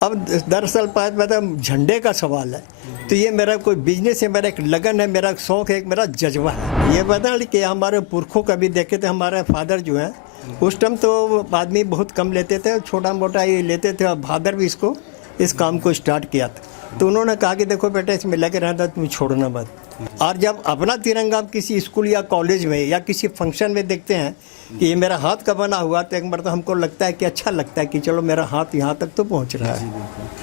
अब दरअसल मतलब झंडे का सवाल है, तो ये मेरा कोई बिजनेस है, मेरा एक लगन है, मेरा एक शौक है, एक मेरा जज्बा है। ये बता कि हमारे पुरखों का भी देखे थे, हमारे फादर जो हैं उस टाइम तो आदमी बहुत कम लेते थे, छोटा मोटा ये लेते थे। अब फादर भी इस काम को स्टार्ट किया था, तो उन्होंने कहा कि देखो बेटा इसमें लगे रहना, तुम छोड़ना मत। और जब अपना तिरंगा किसी स्कूल या कॉलेज में या किसी फंक्शन में देखते हैं कि ये मेरा हाथ का बना हुआ, तो एक बार तो हमको लगता है कि अच्छा लगता है कि चलो मेरा हाथ यहाँ तक तो पहुँच रहा है।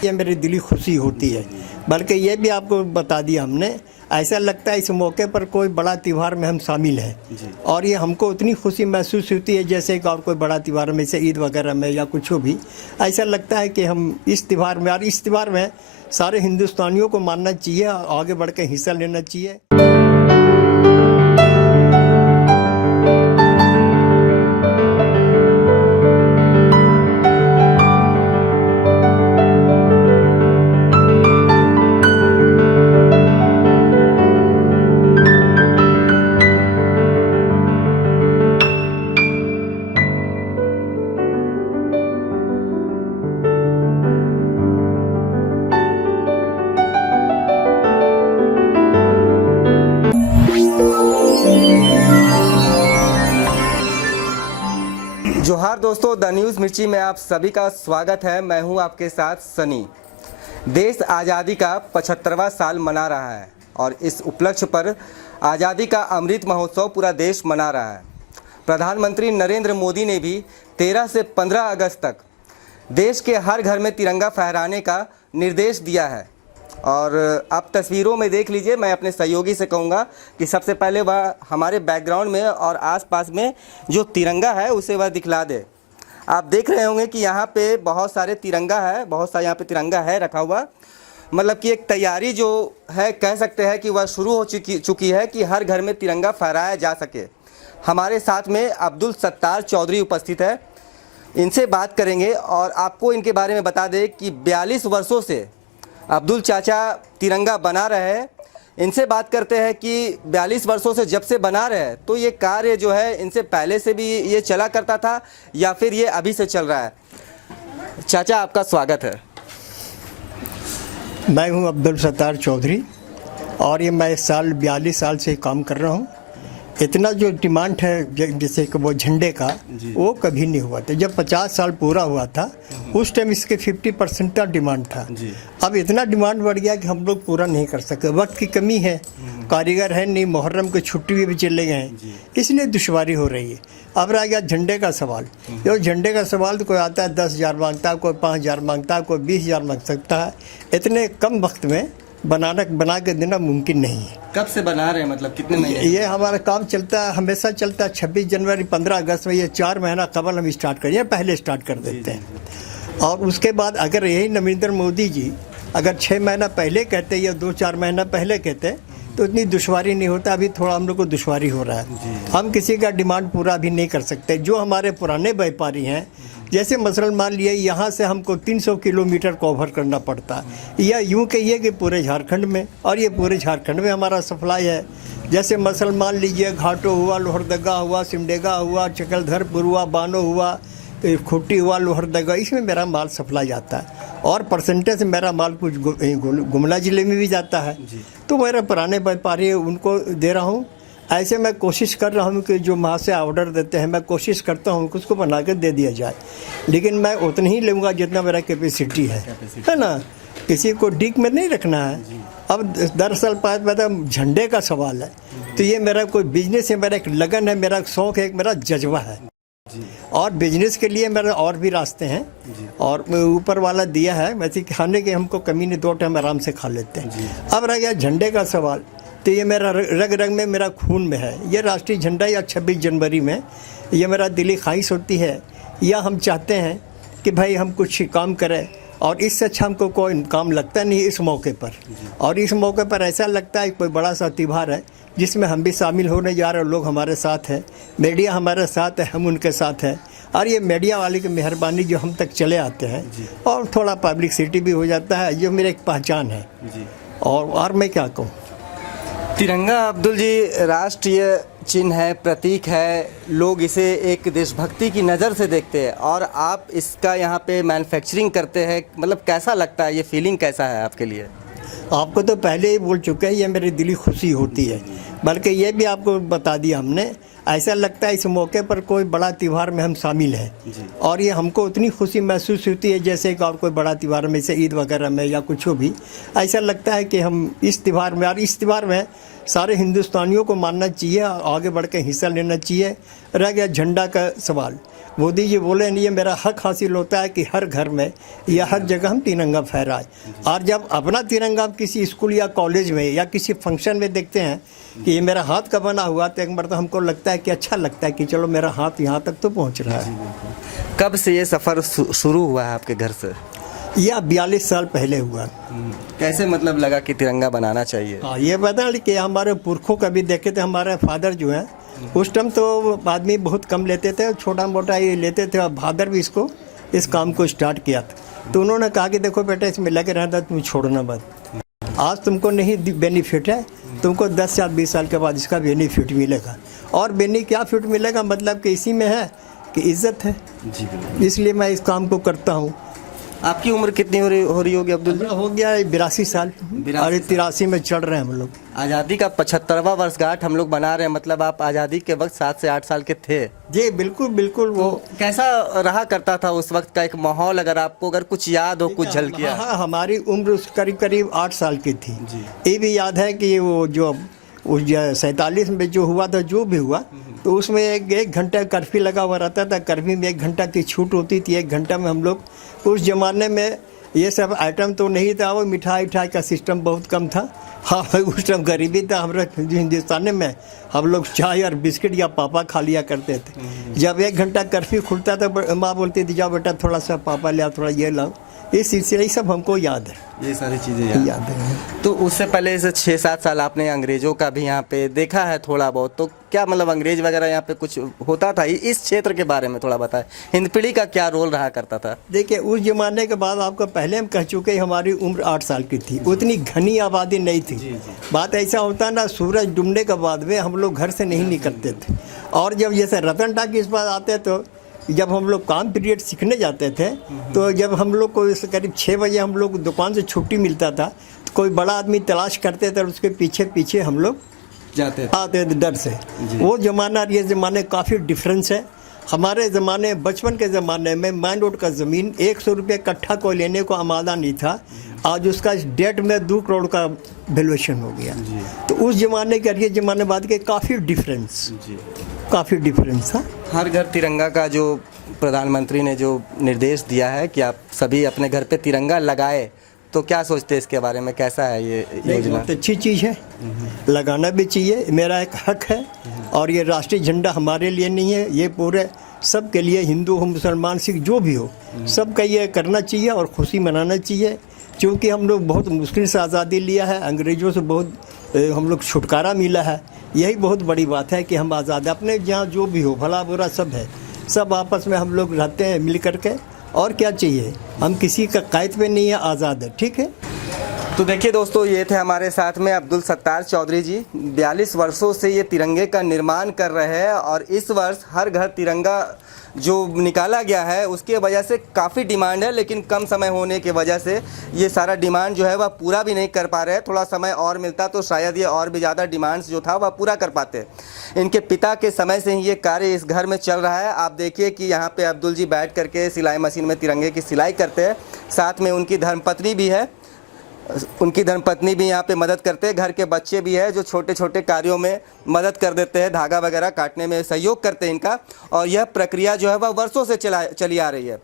ये मेरी दिली खुशी होती है। बल्कि ये भी आपको बता दिया हमने, ऐसा लगता है इस मौके पर कोई बड़ा त्यौहार में हम शामिल हैं, और ये हमको उतनी खुशी महसूस होती है जैसे कि और कोई बड़ा त्यौहार में, जैसे ईद वगैरह में या कुछ भी। ऐसा लगता है कि हम इस त्यौहार में, और इस त्यौहार में सारे हिंदुस्तानियों को मानना चाहिए, आगे बढ़ के हिस्सा लेना चाहिए। जोहार दोस्तों, द न्यूज़ मिर्ची में आप सभी का स्वागत है। मैं हूं आपके साथ सनी। देश आज़ादी का 75वां साल मना रहा है और इस उपलक्ष्य पर आज़ादी का अमृत महोत्सव पूरा देश मना रहा है। प्रधानमंत्री नरेंद्र मोदी ने भी 13 से 15 अगस्त तक देश के हर घर में तिरंगा फहराने का निर्देश दिया है। और आप तस्वीरों में देख लीजिए, मैं अपने सहयोगी से कहूँगा कि सबसे पहले वह हमारे बैकग्राउंड में और आसपास में जो तिरंगा है उसे वह दिखला दे। आप देख रहे होंगे कि यहाँ पे बहुत सारे तिरंगा है, बहुत सारे यहाँ पे तिरंगा है रखा हुआ। मतलब कि एक तैयारी जो है, कह सकते हैं कि वह शुरू हो चुकी है कि हर घर में तिरंगा फहराया जा सके। हमारे साथ में अब्दुल सत्तार चौधरी उपस्थित है, इनसे बात करेंगे और आपको इनके बारे में बता दें कि 42 वर्षों से अब्दुल चाचा तिरंगा बना रहे हैं। इनसे बात करते हैं कि 42 वर्षों से जब से बना रहे हैं, तो ये कार्य जो है इनसे पहले से भी ये चला करता था या फिर ये अभी से चल रहा है। चाचा आपका स्वागत है। मैं हूं अब्दुल सत्तार चौधरी और ये मैं 42 साल से काम कर रहा हूं। इतना जो डिमांड है जैसे कि वो झंडे का, वो कभी नहीं हुआ था। जब 50 साल पूरा हुआ था उस टाइम इसके 50% का डिमांड था। अब इतना डिमांड बढ़ गया कि हम लोग पूरा नहीं कर सकते, वक्त की कमी है, कारीगर है नहीं, मुहर्रम की छुट्टी भी चले गए हैं, इसलिए दुश्वारी हो रही है। अब रह गया झंडे का सवाल। जो झंडे का सवाल तो कोई आता है 10,000 मांगता है, कोई 5,000 मांगता है, कोई 20,000 मांग सकता है। इतने कम वक्त में बना के देना मुमकिन नहीं है। कब से बना रहे हैं, मतलब कितने महीने? ये हमारा काम चलता है, हमेशा चलता है। 26 जनवरी 15 अगस्त में, ये 4 महीना कबल हम स्टार्ट करिए, पहले स्टार्ट कर देते हैं। और उसके बाद अगर यही नरेंद्र मोदी जी अगर 6 महीना पहले कहते या 2-4 महीना पहले कहते तो इतनी दुश्वारी नहीं होता। अभी थोड़ा हम लोग को दुश्वारी हो रहा है, हम किसी का डिमांड पूरा भी नहीं कर सकते। जो हमारे पुराने व्यापारी हैं, जैसे मसलन मान लिए यहाँ से हमको 300 किलोमीटर कवर करना पड़ता, या यूँ कहिए कि पूरे झारखंड में, और ये पूरे झारखंड में हमारा सप्लाई है। जैसे मसल मान लीजिए घाटो हुआ, लोहरदगा हुआ, सिमडेगा हुआ, चकलधरपुर हुआ, बानो हुआ, खुट्टी हुआ, लोहरदगा, इसमें मेरा माल सप्लाई जाता है। और परसेंटेज मेरा माल कुछ गुमला ज़िले में भी जाता है। तो मेरे पुराने व्यापारी उनको दे रहा हूँ। ऐसे मैं कोशिश कर रहा हूँ कि जो वहाँ से ऑर्डर देते हैं, मैं कोशिश करता हूँ कि उसको बना के दे दिया जाए, लेकिन मैं उतना ही लूँगा जितना मेरा कैपेसिटी है ना। किसी को डीक में नहीं रखना है। अब दरअसल मतलब झंडे का सवाल है, तो ये मेरा कोई बिजनेस है, मेरा एक लगन है, मेरा एक शौक है, एक मेरा जज्बा है। और बिजनेस के लिए मेरे और भी रास्ते हैं, और ऊपर वाला दिया है। वैसे खाने की हमको कमी नहीं, 2 टाइम आराम से खा लेते हैं। अब रह गया झंडे का सवाल, तो ये मेरा रग रग में, मेरा खून में है। ये राष्ट्रीय झंडा या 26 जनवरी में ये मेरा दिली ख्वाहिश होती है, या हम चाहते हैं कि भाई हम कुछ काम करें, और इससे अच्छा हमको कोई काम लगता नहीं इस मौके पर। और इस मौके पर ऐसा लगता है कोई बड़ा सा त्यौहार है जिसमें हम भी शामिल होने जा रहे हैं। लोग हमारे साथ हैं, मीडिया हमारे साथ है, हम उनके साथ हैं। और ये मीडिया वाले की मेहरबानी जो हम तक चले आते हैं, और थोड़ा पब्लिसिटी भी हो जाता है, जो मेरी एक पहचान है। और मैं क्या कहूँ, तिरंगा अब्दुल जी राष्ट्रीय चिन्ह है, प्रतीक है, लोग इसे एक देशभक्ति की नज़र से देखते हैं और आप इसका यहाँ पे मैन्युफैक्चरिंग करते हैं, मतलब कैसा लगता है, ये फीलिंग कैसा है आपके लिए? आपको तो पहले ही बोल चुके हैं, ये मेरी दिली खुशी होती है। बल्कि ये भी आपको बता दिया हमने, ऐसा लगता है इस मौके पर कोई बड़ा त्यौहार में हम शामिल हैं और ये हमको उतनी खुशी महसूस होती है जैसे कि और कोई बड़ा त्यौहार में, जैसे ईद वगैरह में या कुछ भी। ऐसा लगता है कि हम इस त्यौहार में, और इस त्यौहार में सारे हिंदुस्तानियों को मानना चाहिए, आगे बढ़ के हिस्सा लेना चाहिए। रह गया झंडा का सवाल, मोदी जी बोले नहीं, ये मेरा हक हासिल होता है कि हर घर में या हर जगह हम तिरंगा फहराएं। और जब अपना तिरंगा आप किसी स्कूल या कॉलेज में या किसी फंक्शन में देखते हैं कि ये मेरा हाथ का बना हुआ, तो एक बार तो हमको लगता है कि अच्छा लगता है कि चलो मेरा हाथ यहाँ तक तो पहुँच रहा है। कब से ये सफ़र शुरू हुआ है आपके घर से? यह 42 साल पहले हुआ। कैसे मतलब लगा कि तिरंगा बनाना चाहिए? हाँ, ये बता कि हमारे पुरखों का भी देखे थे, हमारे फादर जो हैं उस टाइम तो आदमी बहुत कम लेते थे, छोटा मोटा ये लेते थे, और फादर भी इस काम को स्टार्ट किया था। तो उन्होंने कहा कि देखो बेटा, इसमें लगे रहता तुम छोड़ना मत। आज तुमको नहीं बेनिफिट है, तुमको 10 या 20 साल के बाद इसका बेनिफिट मिलेगा। और क्या फिट मिलेगा, मतलब कि इसी में है कि इज्जत है जी। इसलिए मैं इस काम को करता हूँ। आपकी उम्र कितनी हो रही होगी अब्दुल जी? हो गया 82 साल और 83 में चढ़ रहे हैं हम लोग। आज़ादी का 75वां वर्षगांठ हम लोग बना रहे हैं, मतलब आप आज़ादी के वक्त 7 से 8 साल के थे? जी बिल्कुल बिल्कुल। वो कैसा रहा करता था उस वक्त का एक माहौल, अगर आपको अगर कुछ याद हो, कुछ झलकियाँ? हाँ, हमारी उम्र करीब 8 साल की थी। ये भी याद है कि वो जो 47 में जो हुआ था, जो भी हुआ, तो उसमें एक घंटा कर्फ्यू लगा हुआ रहता था। कर्फ्यू में 1 घंटा की छूट होती थी। 1 घंटा में हम लोग, उस ज़माने में ये सब आइटम तो नहीं था, वो मिठाई का सिस्टम बहुत कम था। हाँ, उस टाइम गरीबी था हमारे हिंदुस्तान में। हम लोग चाय और बिस्किट या पापा खा लिया करते थे। जब 1 घंटा कर्फ्यू खुलता था, माँ बोलती थी जाओ बेटा थोड़ा सा पापा ले आओ, थोड़ा ये लाओ। ये सिलसिला ये सब हमको याद है, ये सारी चीज़ें याद है। तो उससे पहले से 6-7 साल आपने अंग्रेज़ों का भी यहाँ पे देखा है थोड़ा बहुत, तो क्या मतलब अंग्रेज़ वगैरह यहाँ पे कुछ होता था? इस क्षेत्र के बारे में थोड़ा बताएं, हिंदपीढ़ी का क्या रोल रहा करता था? देखिए, उस जमाने के बाद आपको पहले हम कह चुके, हमारी उम्र 8 साल की थी, उतनी घनी आबादी नहीं थी। बात ऐसा होता ना, सूरज डूबने के बाद में हम लोग घर से नहीं निकलते थे। और जब जैसे रतन टाकी इस बार आते, तो जब हम लोग काम पीरियड सीखने जाते थे, तो जब हम लोग को करीब 6 बजे हम लोग दुकान से छुट्टी मिलता था, तो कोई बड़ा आदमी तलाश करते थे और उसके पीछे पीछे हम लोग जाते आते थे डर से। वो ज़माना और ये ज़माने काफ़ी डिफरेंस है। हमारे ज़माने, बचपन के ज़माने में मैन रोड का ज़मीन 100 रुपये कट्ठा कोई लेने को आमादा नहीं था। आज उसका इस डेट में 2 करोड़ का वैल्यूएशन हो गया। तो उस ज़माने के और ये ज़माने बाद के काफ़ी डिफरेंस था। हर घर तिरंगा का जो प्रधानमंत्री ने जो निर्देश दिया है कि आप सभी अपने घर पे तिरंगा लगाए, तो क्या सोचते हैं इसके बारे में, कैसा है ये योजना? बहुत अच्छी चीज़ है, लगाना भी चाहिए, मेरा एक हक है। और ये राष्ट्रीय झंडा हमारे लिए नहीं है, ये पूरे सब के लिए, हिंदू हो, मुसलमान, सिख, जो भी हो, सबका ये करना चाहिए और खुशी मनाना चाहिए। क्योंकि हम लोग बहुत मुश्किल से आज़ादी लिया है, अंग्रेज़ों से बहुत हम लोग छुटकारा मिला है। यही बहुत बड़ी बात है कि हम आज़ाद, अपने जहाँ जो भी हो, भला बुरा सब है, सब आपस में हम लोग रहते हैं मिल करके। और क्या चाहिए, हम किसी का कैद पे नहीं है, आज़ाद है। ठीक है। तो देखिए दोस्तों, ये थे हमारे साथ में अब्दुल सत्तार चौधरी जी। 42 वर्षों से ये तिरंगे का निर्माण कर रहे हैं और इस वर्ष हर घर तिरंगा जो निकाला गया है उसके वजह से काफ़ी डिमांड है, लेकिन कम समय होने की वजह से ये सारा डिमांड जो है वह पूरा भी नहीं कर पा रहे हैं। थोड़ा समय और मिलता तो शायद ये और भी ज़्यादा डिमांड्स जो था वह पूरा कर पाते। इनके पिता के समय से ही ये कार्य इस घर में चल रहा है। आप देखिए कि यहाँ पे अब्दुल जी बैठ करके सिलाई मशीन में तिरंगे की सिलाई करते हैं, साथ में उनकी धर्मपत्नी भी है, उनकी धर्मपत्नी भी यहाँ पे मदद करते हैं। घर के बच्चे भी है जो छोटे छोटे कार्यों में मदद कर देते हैं, धागा वगैरह काटने में सहयोग करते हैं इनका। और यह प्रक्रिया जो है वह वर्षों से चली आ रही है।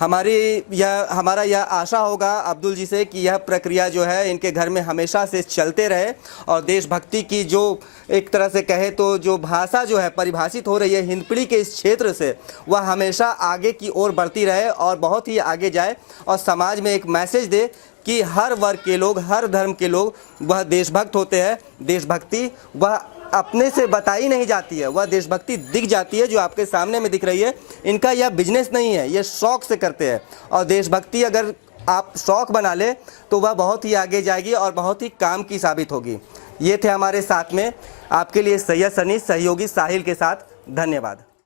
हमारा यह आशा होगा अब्दुल जी से कि यह प्रक्रिया जो है इनके घर में हमेशा से चलते रहे और देशभक्ति की जो एक तरह से कहे तो जो भाषा जो है परिभाषित हो रही है हिंदपीढ़ी के इस क्षेत्र से, वह हमेशा आगे की ओर बढ़ती रहे और बहुत ही आगे जाए और समाज में एक मैसेज दे कि हर वर्ग के लोग, हर धर्म के लोग वह देशभक्त होते हैं। देशभक्ति वह अपने से बताई नहीं जाती है, वह देशभक्ति दिख जाती है जो आपके सामने में दिख रही है। इनका यह बिजनेस नहीं है, ये शौक से करते हैं। और देशभक्ति अगर आप शौक बना ले तो वह बहुत ही आगे जाएगी और बहुत ही काम की साबित होगी। ये थे हमारे साथ में आपके लिए सैयद सनी, सहयोगी साहिल के साथ। धन्यवाद।